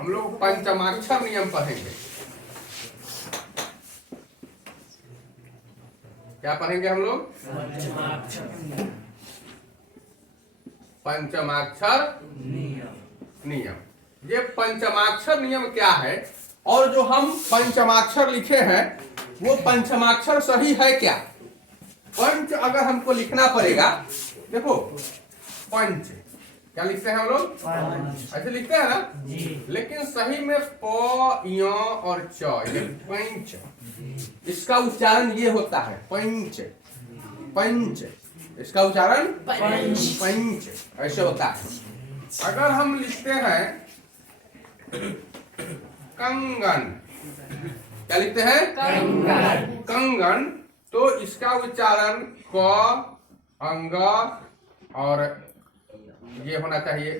हम लोग पंचमाक्षर नियम पढ़ेंगे। क्या पढ़ेंगे हम लोग? पंचमाक्षर नियम। ये पंचमाक्षर नियम क्या है और जो हम पंचमाक्षर लिखे हैं वो पंचमाक्षर सही है क्या? पंच अगर हमको लिखना पड़ेगा, देखो पंच क्या लिखते हैं हम लोग? ऐसे लिखते हैं ना जी। लेकिन सही में प, य और च, ये पंच, इसका उच्चारण ये होता है पंच, पंच, इसका उच्चारण पंच ऐसे होता है। अगर हम लिखते हैं कंगन, क्या लिखते हैं? कंगन, कंगन, तो इसका उच्चारण क, अंग और ये होना चाहिए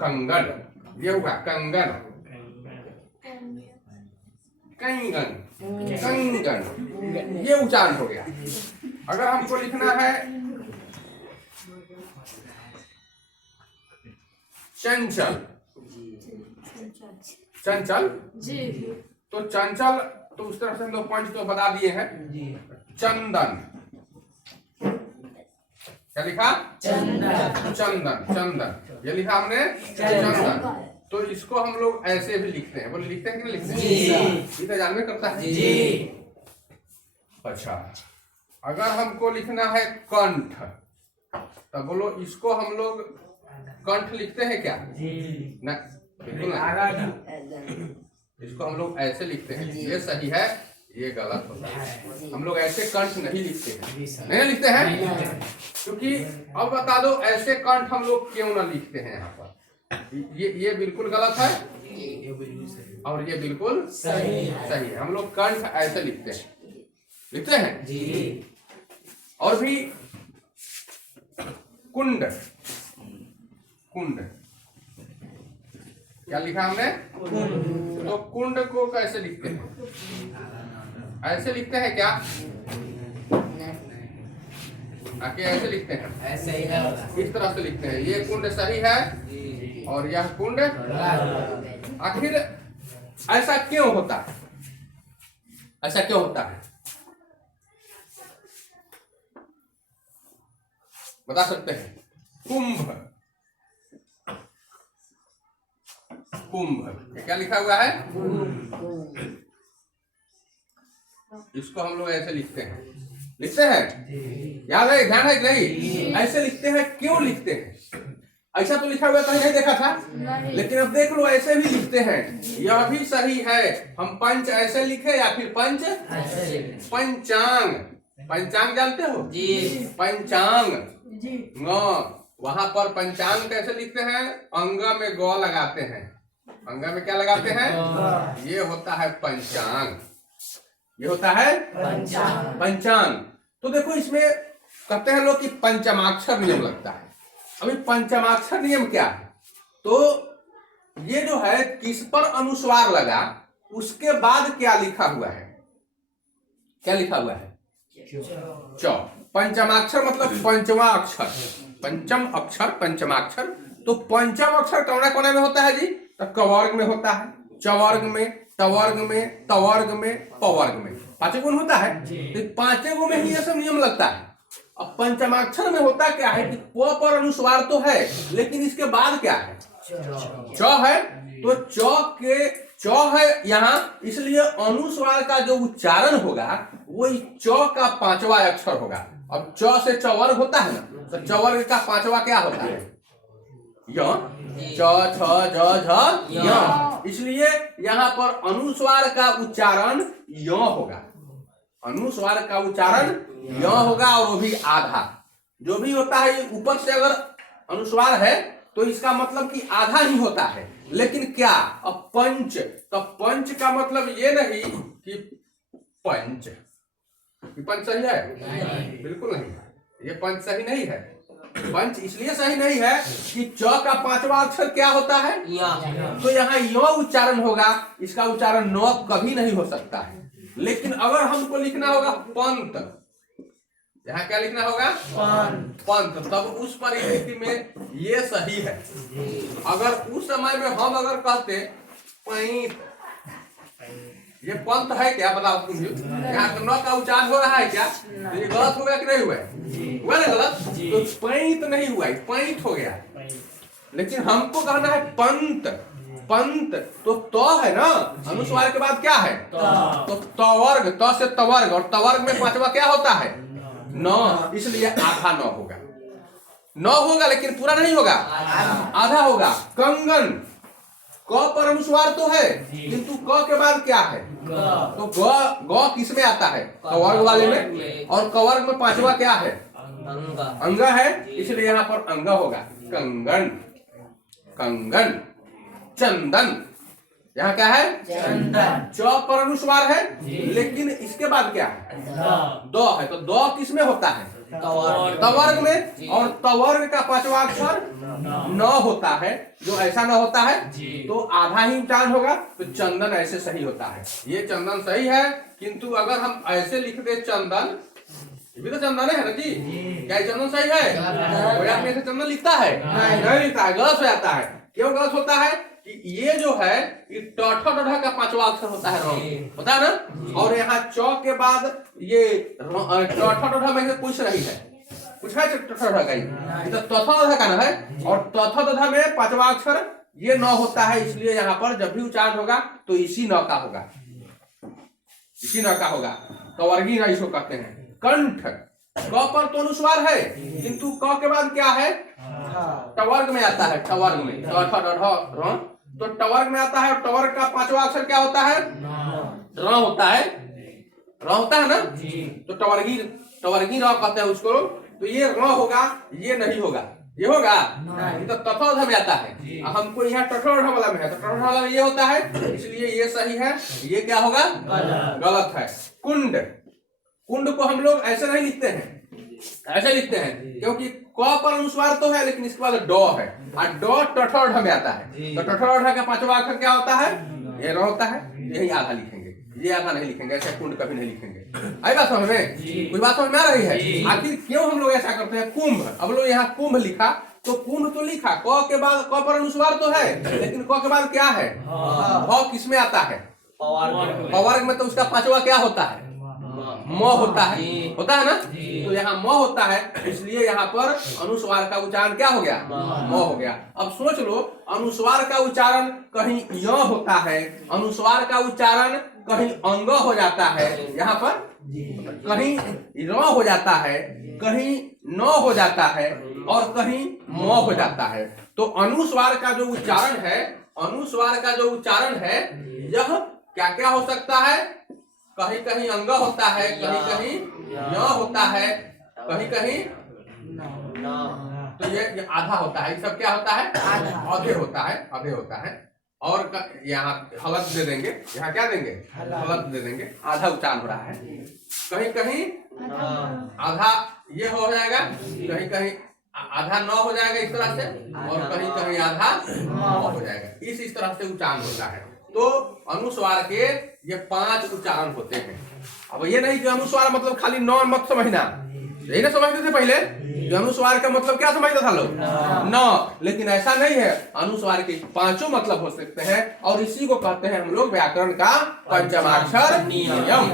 कंगन, ये हुआ कंगन, कंगन, कंगन, ये उच्चारण हो गया। अगर हमको लिखना है चंचल, चंचल तो चंचल तो उस तरह से हम लोग पंच तो बता दिए हैं। चंदन, क्या लिखा? चंदन, चंदन, चंदन, ये लिखा हमने चंदन। तो इसको हम लोग ऐसे भी लिखते हैं, बोले लिखते हैं कि नहीं लिखते हैं? ये तो जानवे करता है जी। अच्छा, अगर हमको लिखना है कंठ, तो बोलो इसको हम लोग कंठ लिखते हैं क्या? ना, बिल्कुल नहीं। इसको हम लोग ऐसे लिखते हैं, ये सही है, ये गलत होता है। हम लोग ऐसे कंठ नहीं लिखते हैं, नहीं लिखते हैं, क्योंकि अब बता दो ऐसे कंठ हम लोग क्यों ना लिखते हैं यहाँ पर। ये बिल्कुल गलत है और ये बिल्कुल सही है। हम लोग कंठ ऐसे लिखते हैं, लिखते हैं जी। और भी कुंड, कुंड क्या लिखा हमने? तो कुंड को कैसे लिखते हैं? ऐसे लिखते हैं क्या? आके ऐसे लिखते हैं, ऐसे ही है, इस तरह से लिखते हैं। ये कुंड सही है और यह कुंड। आखिर ऐसा क्यों होता है? ऐसा क्यों होता है बता सकते हैं? कुंभ, कुंभ, क्या लिखा हुआ है? इसको हम लोग ऐसे लिखते हैं, लिखते हैं, याद है, ध्यान है कि नहीं? ऐसे लिखते हैं, क्यों लिखते हैं? ऐसा तो लिखा हुआ कहीं नहीं देखा था, लेकिन अब देख लो ऐसे भी लिखते हैं, यह भी सही है। हम पंच ऐसे लिखे या फिर पंच पंचांग, पंचांग जानते हो जी? पंचांग वहां पर पंचांग कैसे लिखते हैं? अंग में ग लगाते हैं, अंग में क्या लगाते हैं? ये होता है पंचांग, ये होता है पंचांग, पंचांग। तो देखो इसमें कहते हैं लोग कि पंचमाक्षर नियम लगता है। अभी पंचमाक्षर नियम क्या है? तो ये जो है किस पर अनुस्वार लगा, उसके बाद क्या लिखा हुआ है? क्या लिखा हुआ है? च। पंचमाक्षर मतलब पंचवा अक्षर, पंचम अक्षर पंचमाक्षर। तो पंचम अक्षर कौन कोने में होता है जी? तो कवर्ग में होता है, चवर्ग में, तवर्ग में, तवर्ग में, पवर्ग में, पांचों गुण होता है। तो पांचों गुण में ही ये सब नियम लगता है। अब पंचमाक्षर में होता क्या है कि प पर अनुस्वार तो है, लेकिन इसके बाद क्या है? च है। तो च है यहाँ, इसलिए अनुस्वार का जो उच्चारण होगा वो च का पांचवा अक्षर होगा। अब च से चवर्ग होता है ना, तो चवर्ग का पांचवा क्या होता है? य, च, छ, ज, झ, य। इसलिए यहाँ पर अनुस्वार का उच्चारण य होगा, अनुस्वार का उच्चारण य होगा, और वो भी आधा। जो भी होता है ऊपर से अगर अनुस्वार है तो इसका मतलब कि आधा ही होता है। लेकिन क्या? अब पंच, तो पंच का मतलब ये नहीं कि पंच, पंच सही है? बिल्कुल नहीं है, ये पंच सही नहीं है। पंच इसलिए सही नहीं है कि च का पांचवा अक्षर क्या होता है? तो यहाँ य उच्चारण होगा, इसका उच्चारण न कभी नहीं हो सकता है। लेकिन अगर हमको लिखना होगा पंत, यहाँ क्या लिखना होगा? पंत। तब उस परिस्थिति में ये सही है। अगर उस समय में हम अगर कहते पैंत, ये पंत है क्या? बताओ तुम भी। यहाँ न का उच्चारण हो रहा है क्या? तो ये गलत हो गया कि नहीं हुआ? हुआ ना गलत? तो पैंत नहीं हुआ, पैंत हो गया। लेकिन हमको कहना है पंत। पंत तो है ना, अनुस्वार के बाद क्या है? तो तवर्ग, त से तवर्ग, और तवर्ग में पांचवा क्या होता है? न, इसलिए आधा न होगा। न होगा लेकिन पूरा नहीं होगा, आधा होगा। कंगन, क पर अनुस्वार तो है किंतु क के बाद क्या है? तो ग किस में आता है? कवर्ग वाले में, और कवर्ग में पांचवा क्या है? अंगा है, इसलिए यहाँ पर अंगा होगा। कंगन, कंगन। चंदन, यहाँ क्या है? चंदन। च पर अनुस्वार है लेकिन इसके बाद क्या है? द है। तो द किस में होता है? तवर्ग में, और तवर्ग का पांचवा अक्षर न होता है। जो ऐसा न होता है तो आधा ही उच्चारण होगा। तो चंदन ऐसे सही होता है। ये चंदन सही है, किंतु अगर हम ऐसे लिख दे चंदन, ये भी तो चंदन है ना जी। क्या ये चंदन सही है? कोई आदमी ऐसे चंदन लिखता है? नहीं लिखता है, गलत हो जाता है। क्यों गलत होता है? कि ये जो है ये ट का पांचवा अक्षर होता है, होता है ना। और यहाँ च के बाद ये ट में से पूछ रही है, कुछ है ट का, तो का ना है। और त में पांचवा अक्षर ये न होता है, इसलिए यहाँ पर जब भी उच्चारण होगा तो इसी न का होगा, इसी न का होगा। कवर्गी न इसको कहते हैं। कंठ, क पर तो अनुस्वार है किंतु क के बाद क्या है? टवर्ग में आता है। टवर्ग में तो टवर्ग में आता है, और टवर्ग का पांचवा अक्षर क्या होता है? र होता है, र होता है ना। तो टवर्गी, टवर्गी र कहते हैं उसको। तो ये र होगा, ये नहीं होगा, ये होगा नहीं। तो तथोध में आता है, हमको यहाँ टठोध वाला में है, तो टठोध वाला में ये होता है, इसलिए ये सही है। ये क्या होगा? गलत है। कुंड, कुंड को हम लोग ऐसे नहीं लिखते हैं, ऐसे लिखते हैं क्योंकि क पर अनुस्वार तो है लेकिन इसके बाद ड है, और ड टठोढ़ में आता है। तो टठोढ़ का पांचवा अक्षर क्या होता है? ये र होता है। यही आधा लिखेंगे, ये आधा नहीं लिखेंगे, ऐसे कुंड कभी नहीं लिखेंगे। आई बात समझ में? कोई बात समझ में आ रही है? आखिर क्यों हम लोग ऐसा करते हैं? कुंभ, अब लोग यहाँ कुंभ लिखा तो कुंभ तो लिखा, क के बाद क पर अनुस्वार तो है लेकिन क के बाद क्या है? भ किस में आता है? पवर्ग में। तो उसका पांचवा क्या होता है? म होता है, होता है ना। तो यहाँ म होता है, इसलिए यहाँ पर अनुस्वार का उच्चारण क्या हो गया? म हो गया। अब सोच लो, अनुस्वार का उच्चारण कहीं य होता है, अनुस्वार का उच्चारण कहीं अंग हो जाता है, यहाँ पर कहीं र हो जाता है, कहीं न हो जाता है, और कहीं म हो जाता है। तो अनुस्वार का जो उच्चारण है, अनुस्वार का जो उच्चारण है, यह क्या क्या हो सकता है? कहीं कहीं अंग होता है, कहीं कहीं य होता है, कहीं कहीं तो ये आधा होता है। ये सब क्या होता है? आधे होता है, आधे होता है। और यहाँ हलत दे देंगे, यहाँ क्या देंगे? हलत दे देंगे। आधा उच्चारण हो रहा है, कहीं कहीं आधा ये हो जाएगा, कहीं कहीं आधा न हो जाएगा इस तरह से, और कहीं कहीं आधा न हो जाएगा। इस तरह से उच्चारण होता है। तो अनुस्वार के ये 5 उच्चारण होते हैं। अब ये नहीं कि अनुस्वार मतलब खाली न मत समझना, यही ना समझते थे पहले कि अनुस्वार का मतलब क्या समझते था लोग? न। लेकिन ऐसा नहीं है, अनुस्वार के 5 मतलब हो सकते हैं, और इसी को कहते हैं हम लोग व्याकरण का पंचमाक्षर नियम।